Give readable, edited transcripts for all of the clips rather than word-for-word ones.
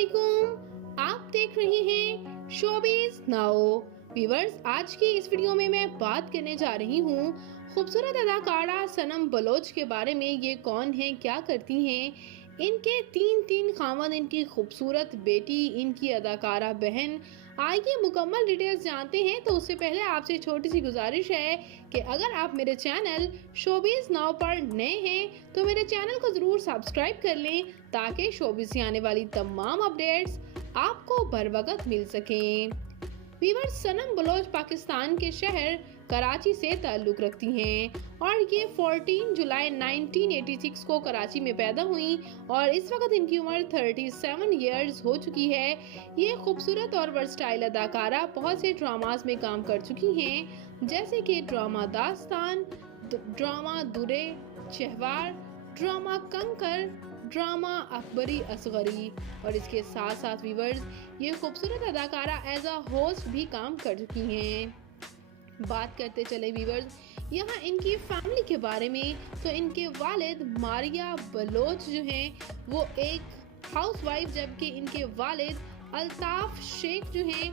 अस्सलामुअलैकुम, आप देख रहे हैं शोबिज़ नाउ। व्यूअर्स, आज की इस वीडियो में मैं बात करने जा रही हूँ खूबसूरत अदाकारा सनम बलोच के बारे में। ये कौन है, क्या करती हैं, इनके तीन खामद, इनकी खूबसूरत बेटी, इनकी अदाकारा बहन। आइए मुकम्मल डिटेल्स जानते हैं। तो उससे पहले आपसे छोटी सी गुजारिश है कि अगर आप मेरे चैनल शोबिज़ नाउ पर नए हैं तो मेरे चैनल को ज़रूर सब्सक्राइब कर लें ताकि शोबिज़ से आने वाली तमाम अपडेट्स आपको बर वक्त मिल सकें। व्यूअर्स, सनम बलोच पाकिस्तान के शहर कराची से ताल्लुक़ रखती हैं और ये 14 जुलाई 1986 को कराची में पैदा हुई और इस वक्त इनकी उम्र 37 इयर्स हो चुकी है। ये खूबसूरत और वर्सटाइल अदाकारा बहुत से ड्रामास में काम कर चुकी हैं, जैसे कि ड्रामा दास्तान, ड्रामा दुरे चहवार, ड्रामा कंकर, ड्रामा अकबरी असगरी। और इसके साथ साथ व्यूअर्स, ये खूबसूरत अदाकारा एज अ होस्ट भी काम कर चुकी हैं। बात करते चले व्यूअर्स यहाँ इनकी फैमिली के बारे में, तो इनके वालिद मारिया बलोच जो हैं वो एक हाउसवाइफ, जबकि इनके वालिद अल्ताफ शेख जो हैं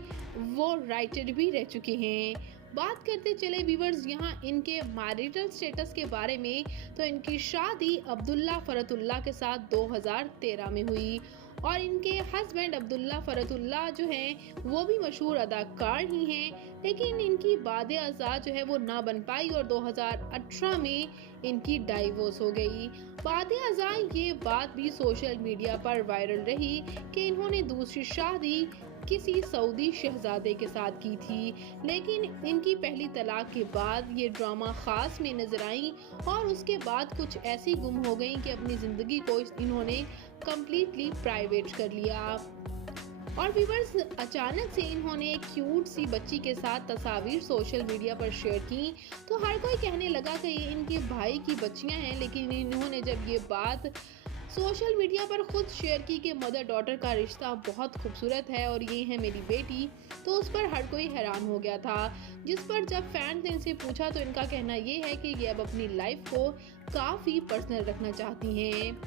वो राइटर भी रह चुके हैं। बात करते चले व्यूअर्स यहाँ इनके मैरिटल स्टेटस के बारे में, तो इनकी शादी अब्दुल्ला फरतुल्ला के साथ 2013 में हुई और इनके हस्बैंड अब्दुल्ला फरतुल्ला जो हैं वो भी मशहूर अदाकार ही हैं, लेकिन इनकी बाद-ए-अज़ा जो है वो ना बन पाई और 2018 में इनकी डाइवोर्स हो गई। बाद-ए-अज़ा ये बात भी सोशल मीडिया पर वायरल रही कि इन्होंने दूसरी शादी किसी सऊदी शहजादे के साथ की थी, लेकिन इनकी पहली तलाक के बाद ये ड्रामा खास में नजर आई और उसके बाद कुछ ऐसी गुम हो गई कि अपनी ज़िंदगी को इन्होंने कम्प्लीटली प्राइवेट कर लिया। और व्यूअर्स, अचानक से इन्होंने एक क्यूट सी बच्ची के साथ तस्वीर सोशल मीडिया पर शेयर की, तो हर कोई कहने लगा कि ये इनके भाई की बच्चियां हैं, लेकिन इन्होंने जब ये बात सोशल मीडिया पर खुद शेयर की कि मदर डॉटर का रिश्ता बहुत खूबसूरत है और ये है मेरी बेटी, तो उस पर हर कोई हैरान हो गया था। जिस पर जब फैंस ने इनसे पूछा तो इनका कहना ये है कि ये अब अपनी लाइफ को काफ़ी पर्सनल रखना चाहती हैं।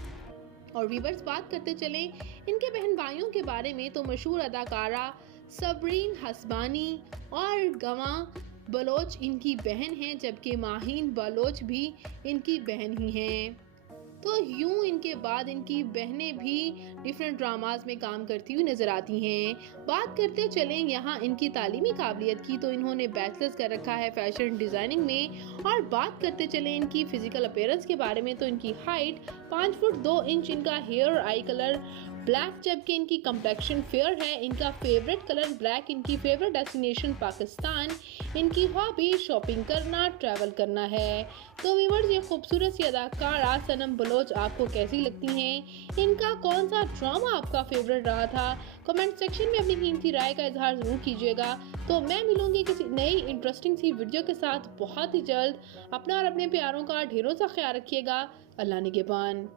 और व्यूअर्स, बात करते चलें इनके बहन भाइयों के बारे में, तो मशहूर अदाकारा सबरीन हसबानी और गवा बलोच इनकी बहन हैं, जबकि माहीन बलोच भी इनकी बहन ही हैं। तो यूं इनके बाद इनकी बहनें भी डिफरेंट ड्रामास में काम करती हुई नजर आती हैं। बात करते चलें यहाँ इनकी तालीमी काबिलियत की, तो इन्होंने बैचलर्स कर रखा है फैशन डिज़ाइनिंग में। और बात करते चलें इनकी फिजिकल अपीयरेंस के बारे में, तो इनकी हाइट 5 फुट 2 इंच, इनका हेयर आई कलर ब्लैक, जबकि इनकी कम्प्लेक्शन फेयर है। इनका फेवरेट कलर ब्लैक, इनकी फेवरेट डेस्टिनेशन पाकिस्तान, इनकी हॉबी शॉपिंग करना, ट्रैवल करना है। तो व्यूअर्स, ये खूबसूरत सी अदाकारा सनम बलोच आपको कैसी लगती हैं? इनका कौन सा ड्रामा आपका फेवरेट रहा था? कमेंट सेक्शन में अपनी कीमती राय का इजहार ज़रूर कीजिएगा। तो मैं मिलूंगी किसी नई इंटरेस्टिंग सी वीडियो के साथ बहुत ही जल्द। अपना और अपने प्यारों का ढेरों सा ख्याल रखिएगा। अल्लाह निगहबान।